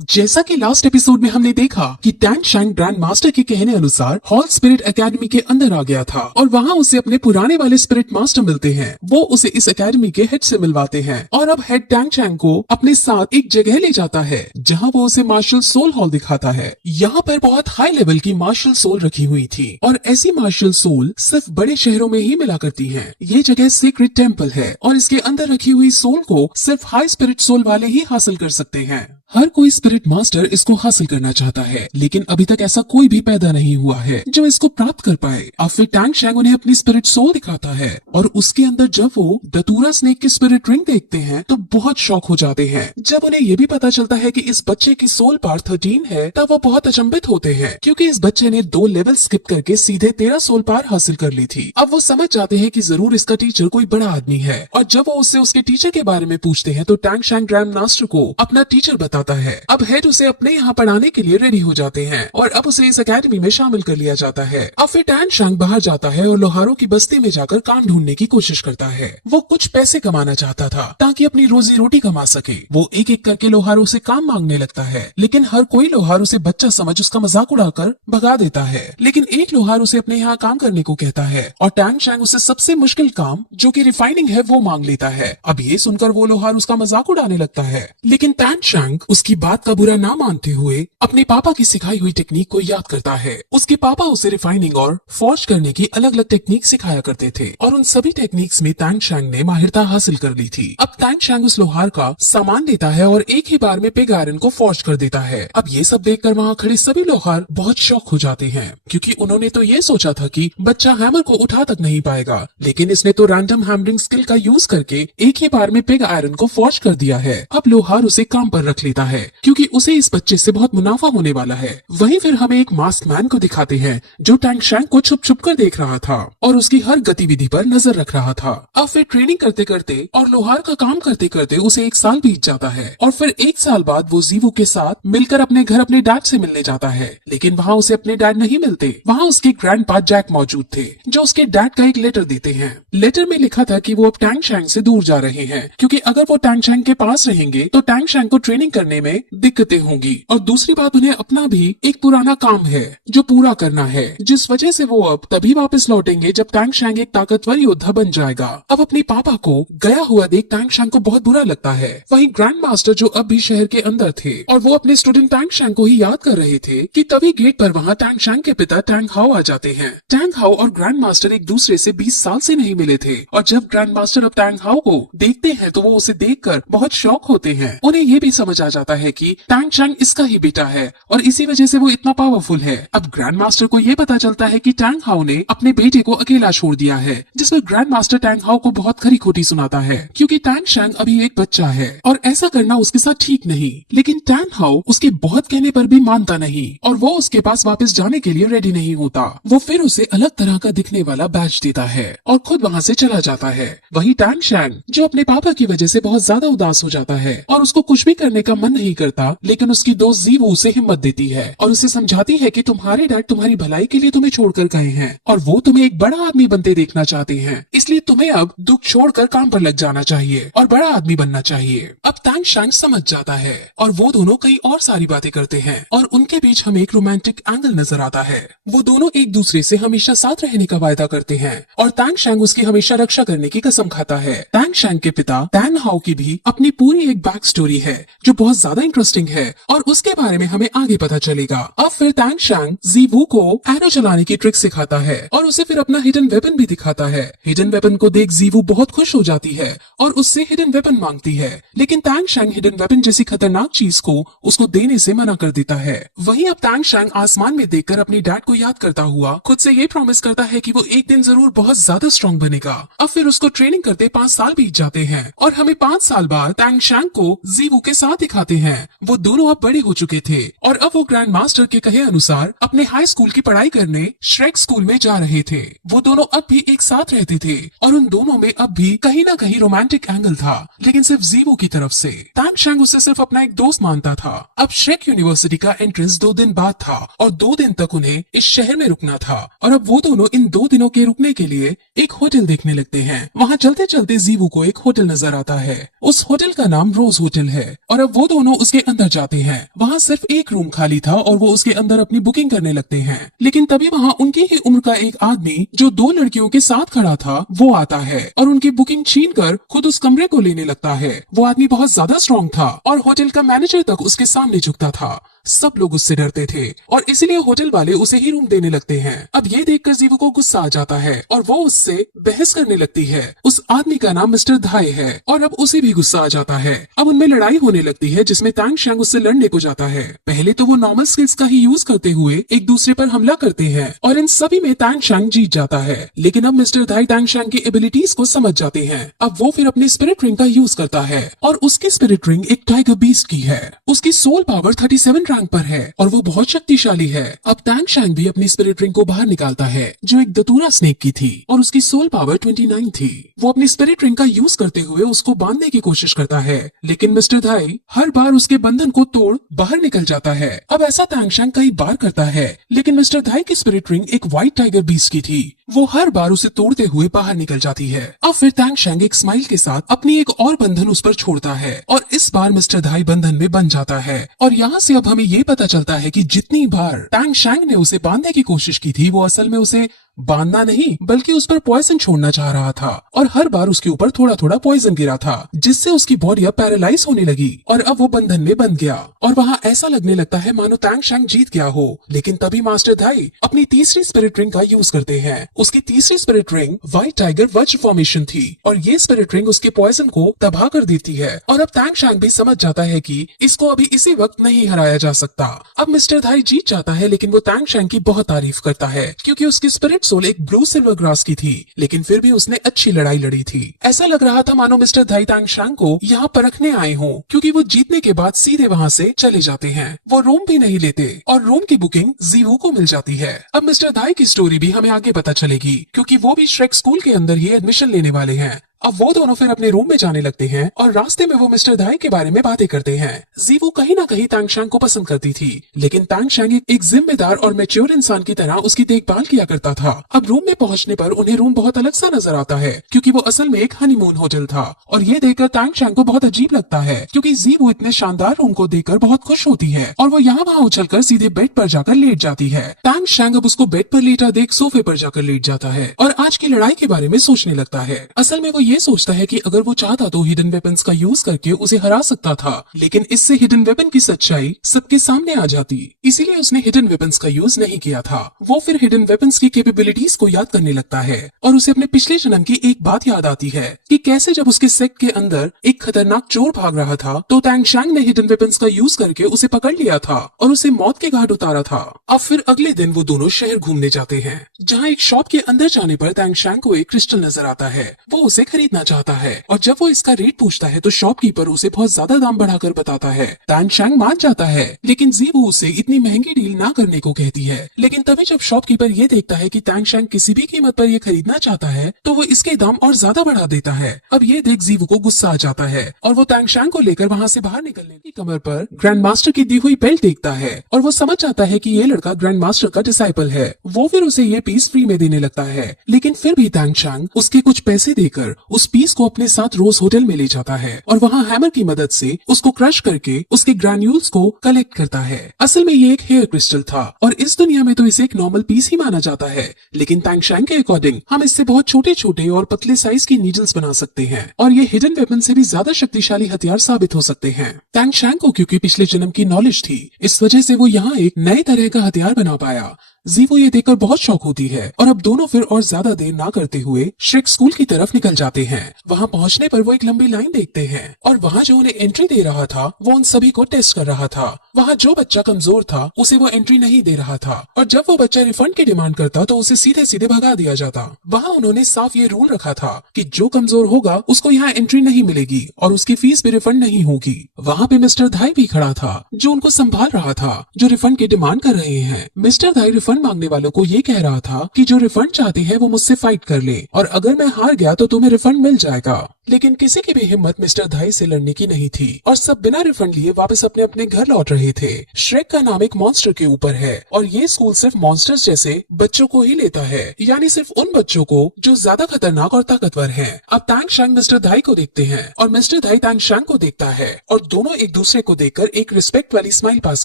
जैसा कि last episode में हमने देखा कि टैंग शैंग ग्रैंड मास्टर के कहने अनुसार हॉल स्पिरिट एकेडमी के अंदर आ गया था और वहाँ उसे अपने पुराने वाले स्पिरिट मास्टर मिलते हैं। वो उसे इस एकेडमी के हेड से मिलवाते हैं और अब हेड टैंग शैंग को अपने साथ एक जगह ले जाता है जहाँ वो उसे मार्शल सोल हॉल दिखाता है। यहाँ पर बहुत हाई लेवल की मार्शल सोल रखी हुई थी और ऐसी मार्शल सोल सिर्फ बड़े शहरों में ही मिला करती है। ये जगह सीक्रेट टेम्पल है और इसके अंदर रखी हुई सोल को सिर्फ हाई स्पिरिट सोल वाले ही हासिल कर सकते हैं। हर कोई स्पिरिट मास्टर इसको हासिल करना चाहता है, लेकिन अभी तक ऐसा कोई भी पैदा नहीं हुआ है जो इसको प्राप्त कर पाए। अब फिर टैंग शैंग उन्हें अपनी स्पिरिट सोल दिखाता है और उसके अंदर जब वो डतूरा स्नेक की स्पिरिट रिंग देखते हैं तो बहुत शॉक हो जाते हैं। जब उन्हें ये भी पता चलता है कि इस बच्चे की सोल पावर 13 है तब वो बहुत अचंभित होते हैं, क्योंकि इस बच्चे ने 2 लेवल स्किप करके सीधे 13 सोल पावर हासिल कर ली थी। अब वो समझ जाते हैं कि जरूर इसका टीचर कोई बड़ा आदमी है और जब वो उससे उसके टीचर के बारे में पूछते हैं तो टैंग शैंग ग्रैंड मास्टर को अपना टीचर बताता है। अब हेड उसे अपने यहाँ पढ़ाने के लिए रेडी हो जाते हैं और अब उसे इस एकेडमी में शामिल कर लिया जाता है। अब फिर टैंग शैंग बाहर जाता है और लोहारों की बस्ती में जाकर काम ढूंढने की कोशिश करता है। वो कुछ पैसे कमाना चाहता था ताकि अपनी रोजी रोटी कमा सके। वो एक एक करके लोहारों से काम मांगने लगता है, लेकिन हर कोई लोहार उसे बच्चा समझ उसका मजाक उड़ाकर भगा देता है। लेकिन एक लोहार उसे अपने यहाँ काम करने को कहता है और टैंग शैंग उसे सबसे मुश्किल काम जो कि रिफाइनिंग है वो मांग लेता है। अब ये सुनकर वो लोहार उसका मजाक उड़ाने लगता है, लेकिन टैंग शैंग उसकी बात का बुरा ना मानते हुए अपने पापा की सिखाई हुई टेक्निक को याद करता है। उसके पापा उसे रिफाइनिंग और फॉर्ज करने की अलग अलग टेक्निक सिखाया करते थे और उन सभी टेक्निक्स में टैंग शैंग ने माहिरता हासिल कर ली थी। अब टैंग शैंग उस लोहार का सामान लेता है और एक ही बार में पिग आयरन को फॉर्ज कर देता है। अब ये सब देखकर वहाँ खड़े सभी लोहार बहुत शॉक हो जाते हैं, क्योंकि उन्होंने तो ये सोचा था कि बच्चा हैमर को उठा तक नहीं पाएगा, लेकिन इसने तो रैंडम हैमरिंग स्किल का यूज करके एक ही बार में पिग आयरन को फॉर्ज कर दिया है। अब लोहार उसे काम पर रख लेता है क्योंकि उसे इस बच्चे से बहुत मुनाफा होने वाला है। वहीं फिर हमें एक मास्क मैन को दिखाते हैं जो टैंग शैंग को छुप छुप कर देख रहा था और उसकी हर गतिविधि पर नजर रख रहा था। अब फिर ट्रेनिंग करते करते और लोहार का काम करते करते उसे 1 साल बीत जाता है और फिर 1 साल बाद वो जीवू के साथ मिलकर अपने घर अपने डैड से मिलने जाता है। लेकिन वहाँ उसे अपने डैड नहीं मिलते। वहाँ उसके ग्रैंडपा जैक मौजूद थे जो उसके डैड का एक लेटर देते हैं। लेटर में लिखा था कि वो अब टैंग शैंग से दूर जा रहे हैं, क्योंकि अगर वो टैंग शैंग के पास रहेंगे तो टैंग शैंग को ट्रेनिंग करने में दिक्कतें होंगी और दूसरी बात उन्हें अपना भी एक पुराना काम है जो पूरा करना है, जिस वजह से वो अब तभी वापस लौटेंगे जब टैंग शैंग एक ताकतवर योद्धा बन जाएगा। अब अपने पापा को गया हुआ देख टैंग शैंग को बहुत बुरा लगता है। वहीं ग्रैंड मास्टर जो अब भी शहर के अंदर थे और वो अपने स्टूडेंट टैंग शैंग को ही याद कर रहे थे कि तभी गेट पर वहाँ टैंग शैंग के पिता टैंग हाओ आ जाते हैं। टैंग हाओ और ग्रैंड मास्टर एक दूसरे से 20 साल से नहीं मिले थे और जब ग्रैंड मास्टर अब टैंग हाओ को देखते हैं तो वो उसे देखकर बहुत शॉक होते हैं। उन्हें ये भी समझ आ जाता है कि टैंग शैंग इसका ही बेटा है और इसी वजह से वो इतना पावरफुल है। अब ग्रैंड मास्टर को ये पता चलता है कि टैंग हाओ ने अपने बेटे को अकेला छोड़ दिया है, जिस पर ग्रैंड मास्टर टैंग हाओ को बहुत खरी खोटी सुनाता है, क्योंकि टैंग शैंग अभी एक बच्चा है और ऐसा करना उसके साथ ठीक नहीं। लेकिन टैंग हाओ उसके बहुत कहने पर भी मानता नहीं और वो उसके पास वापस जाने के लिए रेडी नहीं होता। वो फिर उसे अलग तरह का दिखने वाला बैज देता है और खुद वहाँ से चला जाता है। वही टैंग शैंग जो अपने पापा की वजह से बहुत ज्यादा उदास हो जाता है और उसको कुछ भी करने का मन नहीं करता, लेकिन उसकी दोस्त जीवू उसे हिम्मत देती है और उसे समझाती है कि तुम्हारे डैड तुम्हारी भलाई के लिए तुम्हें छोड़कर गए हैं और वो तुम्हें एक बड़ा आदमी बनते देखना चाहते हैं, इसलिए तुम्हें अब दुख छोड़कर काम पर लग जाना चाहिए और बड़ा आदमी बनना चाहिए। अब टैंग शैंग समझ जाता है और वो दोनों कई और सारी बातें करते हैं और उनके बीच हमें एक रोमांटिक एंगल नजर आता है। वो दोनों एक दूसरे से हमेशा साथ रहने का वायदा करते हैं और टैंग शैंग उसकी हमेशा रक्षा करने की कसम खाता है। टैंग शैंग के पिता टैंग हाओ की भी अपनी पूरी एक बैक स्टोरी है जो बहुत ज्यादा इंटरेस्टिंग है और उसके बारे में हमें आगे पता चलेगा। अब फिर टैंग शैंग जीवू को एरो चलाने की ट्रिक सिखाता है और उसे फिर अपना हिडन वेपन भी दिखाता है। हिडन वेपन को देख जीवू बहुत खुश हो जाती है और उससे हिडन वेपन मांगती है, लेकिन टैंग शैंग हिडन वेपन जैसी खतरनाक चीज को उसको देने से मना कर देता है। वहीं अब टैंग शैंग आसमान में देखकर अपनी डैड को याद करता हुआ खुद से ये प्रॉमिस करता है कि वो एक दिन जरूर बहुत ज्यादा स्ट्रॉन्ग बनेगा। अब फिर उसको ट्रेनिंग करते 5 साल बीत जाते हैं और हमें 5 साल बाद टैंग शैंग को जीवू के साथ दिखाते हैं। वो दोनों अब बड़े हो चुके थे और अब वो ग्रैंड मास्टर के कहे अनुसार अपने हाई स्कूल की पढ़ाई करने श्रेक स्कूल में जा रहे थे। वो दोनों अब भी एक साथ रहते थे और उन दोनों में अब भी कहीं ना कहीं रोमांटिक एंगल था, लेकिन सिर्फ जीवू की तरफ से। टैंग शैंग उसे सिर्फ अपना एक दोस्त मानता था। अब श्रेक यूनिवर्सिटी का एंट्रेंस 2 दिन बाद था और 2 दिन तक उन्हें इस शहर में रुकना था और अब वो दोनों इन 2 दिनों के रुकने के लिए एक होटल देखने लगते हैं। वहाँ चलते चलते जीवू को एक होटल नजर आता है। उस होटल का नाम रोज होटल है और अब वो दोनों उसके अंदर जाते हैं। वहाँ सिर्फ एक रूम खाली था और वो उसके अंदर अपनी बुकिंग करने लगते हैं। लेकिन तभी वहाँ उनकी ही उम्र का एक आदमी जो दो लड़कियों के साथ खड़ा था वो आता है और उनकी बुकिंग छीन कर खुद उस कमरे को लेने लगता है। वो आदमी बहुत ज्यादा स्ट्रॉन्ग था और होटल का मैनेजर तक उसके सामने झुकता था। सब लोग उससे डरते थे और इसलिए होटल वाले उसे ही रूम देने लगते हैं। अब ये देखकर जीवू को गुस्सा आ जाता है और वो उससे बहस करने लगती है। उस आदमी का नाम मिस्टर धाई है और अब उसे भी गुस्सा आ जाता है। अब उनमें लड़ाई होने लगती है जिसमें तांग शैंग उससे लड़ने को जाता है। पहले तो वो नॉर्मल स्किल्स का ही यूज करते हुए एक दूसरे पर हमला करते हैं और इन सभी में तांग शैंग जीत जाता है। लेकिन अब मिस्टर धाई तांग शैंग की एबिलिटीज को समझ जाते हैं। अब वो फिर अपनी स्पिरिट रिंग का यूज करता है और उसकी स्पिरिट रिंग एक टाइगर बीस्ट की है। उसकी सोल पावर 37 रैंक पर है और वो बहुत शक्तिशाली है। अब तांग शैंग भी अपनी स्पिरिट रिंग को बाहर निकालता है जो एक दतूरा स्नेक की थी और उसकी सोल पावर 29 थी। वो अपनी स्पिरिट रिंग का यूज करते हुए उसको बांधने की कोशिश करता है लेकिन मिस्टर धाई हर बार उसके बंधन को तोड़ बाहर निकल जाता है। अब ऐसा तांग शैंग कई बार करता है लेकिन मिस्टर धाई की स्पिरिट रिंग एक व्हाइट टाइगर बीस्ट की थी। वो हर बार उसे तोड़ते हुए बाहर निकल जाती है। अब फिर तांग शैंग एक स्माइल के साथ अपनी एक और बंधन उस पर छोड़ता है और इस बार मिस्टर धाई बंधन में बंध जाता है। और यहाँ से अब हमें ये पता चलता है कि जितनी बार तांग शैंग ने उसे बांधने की कोशिश की थी वो असल में उसे बांधना नहीं बल्कि उस पर पॉइजन छोड़ना चाह रहा था और हर बार उसके ऊपर थोड़ा थोड़ा पॉइजन गिरा था जिससे उसकी बॉडी अब पैरालाइज होने लगी और अब वो बंधन में बंध गया और वहाँ ऐसा लगने लगता है मानो तांग शैंग जीत गया हो। लेकिन तभी मास्टर धाई अपनी तीसरी स्पिरिट रिंग का यूज करते हैं। उसकी तीसरी स्पिरिट रिंग व्हाइट टाइगर वज्र फॉर्मेशन थी और ये स्पिरिट रिंग उसके पॉइजन को तबाह कर देती है और अब तांग शैंग भी समझ जाता है कि इसको अभी इसी वक्त नहीं हराया जा सकता। अब मिस्टर धाई जीत जाता है लेकिन वो तांग शैंग की बहुत तारीफ करता है क्योंकि उसकी स्पिरिट सोल एक ब्लू सिल्वर ग्रास की थी लेकिन फिर भी उसने अच्छी लड़ाई लड़ी थी। ऐसा लग रहा था मानो मिस्टर धाई तांग शैंग को यहाँ परखने आए हों क्योंकि वो जीतने के बाद सीधे वहाँ से चले जाते हैं। वो रूम भी नहीं लेते और रूम की बुकिंग जीवू को मिल जाती है। अब मिस्टर धाई की स्टोरी भी हमें आगे पता चलेगी क्योंकि वो भी श्रेक स्कूल के अंदर ही एडमिशन लेने वाले हैं। अब वो दोनों फिर अपने रूम में जाने लगते हैं और रास्ते में वो मिस्टर धाई के बारे में बातें करते हैं। जीवू कहीं ना कहीं तांग शैंग को पसंद करती थी लेकिन तांग शैंग एक जिम्मेदार और मैच्योर इंसान की तरह उसकी देखभाल किया करता था। अब रूम में पहुंचने पर उन्हें रूम बहुत अलग सा नजर आता है क्योंकि वो असल में एक हनीमून होटल था और ये देखकर तांग शैंग को बहुत अजीब लगता है क्योंकि जीवू इतने शानदार रूम को देखकर बहुत खुश होती है और वो यहाँ वहाँ उछलकर सीधे बेड पर जाकर लेट जाती है। तांग शैंग अब उसको बेड पर लेटा देख सोफे पर जाकर लेट जाता है और आज की लड़ाई के बारे में सोचने लगता है। असल में वो ये सोचता है कि अगर वो चाहता तो हिडन वेपन्स का यूज करके उसे हरा सकता था लेकिन इससे हिडन वेपन की सच्चाई सबके सामने आ जाती, इसीलिए उसने हिडन वेपन्स का यूज नहीं किया था। वो फिर हिडन वेपन्स की कैपेबिलिटीज को याद करने लगता है और उसे अपने पिछले जन्म की एक बात याद आती है कि कैसे जब उसके सेक्ट के अंदर एक खतरनाक चोर भाग रहा था तो तांग शैंग ने हिडन वेपन्स का यूज करके उसे पकड़ लिया था और उसे मौत के घाट उतारा था। अब फिर अगले दिन वो दोनों शहर घूमने जाते हैं जहाँ एक शॉप के अंदर जाने पर तांग शैंग को एक क्रिस्टल नजर आता है। वो उसे खरीदना चाहता है और जब वो इसका रेट पूछता है तो शॉपकीपर उसे बहुत ज्यादा दाम बढ़ाकर बताता है। तांग शैंग मान जाता है लेकिन जीवू उसे इतनी महंगी डील ना करने को कहती है। लेकिन तभी जब शॉपकीपर ये देखता है कि तांग शैंग किसी भी कीमत पर ये खरीदना चाहता है तो वो इसके दाम और ज्यादा बढ़ा देता है। अब ये देख जीवू को गुस्सा आ जाता है और वो तांग शैंग को लेकर वहाँ से बाहर निकलने की कमर पर ग्रैंड मास्टर की दी हुई बेल्ट देखता है और वो समझ जाता है कि ये लड़का ग्रैंड मास्टर का डिसाइपल है। वो फिर उसे ये पीस फ्री में देने लगता है लेकिन फिर भी तांग शैंग उसके कुछ पैसे देकर उस पीस को अपने साथ रोज होटल में ले जाता है और वहाँ हैमर की मदद से उसको क्रश करके उसके ग्रैन्यूल्स को कलेक्ट करता है। असल में ये एक हेयर क्रिस्टल था और इस दुनिया में तो इसे एक नॉर्मल पीस ही माना जाता है लेकिन तांग शैंग के अकॉर्डिंग हम इससे बहुत छोटे छोटे और पतले साइज की नीडल्स बना सकते हैं और ये हिडन वेपन से भी ज्यादा शक्तिशाली हथियार साबित हो सकते हैं। तांग शैंग को क्योंकि पिछले जन्म की नॉलेज थी इस वजह से वो यहाँ एक नए तरह का हथियार बना पाया। जीवू ये देखकर बहुत शौक होती है और अब दोनों फिर और ज्यादा देर ना करते हुए श्रेक स्कूल की तरफ निकल जाते हैं। वहाँ पहुँचने पर वो एक लंबी लाइन देखते हैं और वहाँ जो उन्हें एंट्री दे रहा था वो उन सभी को टेस्ट कर रहा था। वहाँ जो बच्चा कमजोर था उसे वो एंट्री नहीं दे रहा था और जब वो बच्चा रिफंड की डिमांड करता तो उसे सीधे सीधे भगा दिया जाता। वहाँ उन्होंने साफ ये रूल रखा था कि जो कमजोर होगा उसको यहाँ एंट्री नहीं मिलेगी और उसकी फीस भी रिफंड नहीं होगी। वहाँ पे मिस्टर धाई भी खड़ा था जो उनको संभाल रहा था जो रिफंड की डिमांड कर रहे हैं। मिस्टर धाई रिफंड मांगने वालों को ये कह रहा था कि जो रिफंड चाहते हैं वो मुझसे फाइट कर ले और अगर मैं हार गया तो तुम्हें रिफंड मिल जाएगा। लेकिन किसी की भी हिम्मत मिस्टर धाई से लड़ने की नहीं थी और सब बिना रिफंड लिए वापस अपने अपने घर लौट रहे थे। श्रेक का नाम एक मॉन्स्टर के ऊपर है और ये स्कूल सिर्फ मॉन्स्टर्स जैसे बच्चों को ही लेता है, यानी सिर्फ उन बच्चों को जो ज्यादा खतरनाक और ताकतवर हैं। अब तांग शैंग मिस्टर धाई को देखते हैं और मिस्टर धाई तांग शैंग को देखता है और दोनों एक दूसरे को देखकर एक रिस्पेक्ट वाली स्माइल पास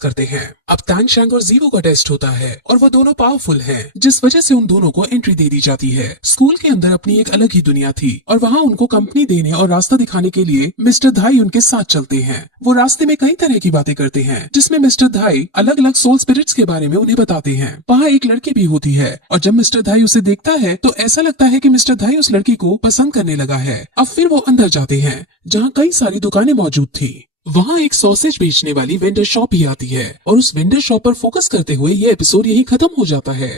करते हैं। अब तांग शैंग और जीवो का टेस्ट होता है और वो दोनों पावरफुल हैं, जिस वजह से उन दोनों को एंट्री दे दी जाती है। स्कूल के अंदर अपनी एक अलग ही दुनिया थी और वहाँ उनको कंपनी देने और रास्ता दिखाने के लिए मिस्टर धाई उनके साथ चलते हैं। वो रास्ते में कई तरह की बातें करते हैं, जिसमें मिस्टर धाई अलग अलग सोल स्पिरिट्स के बारे में उन्हें बताते हैं। वहाँ एक लड़की भी होती है और जब मिस्टर धाई उसे देखता है तो ऐसा लगता है कि मिस्टर धाई उस लड़की को पसंद करने लगा है। अब फिर वो अंदर जाते हैं जहाँ कई सारी दुकानें मौजूद थी। वहाँ एक सॉसेज बेचने वाली वेंडर शॉप भी आती है और उस वेंडर शॉप पर फोकस करते हुए ये एपिसोड यही खत्म हो जाता है।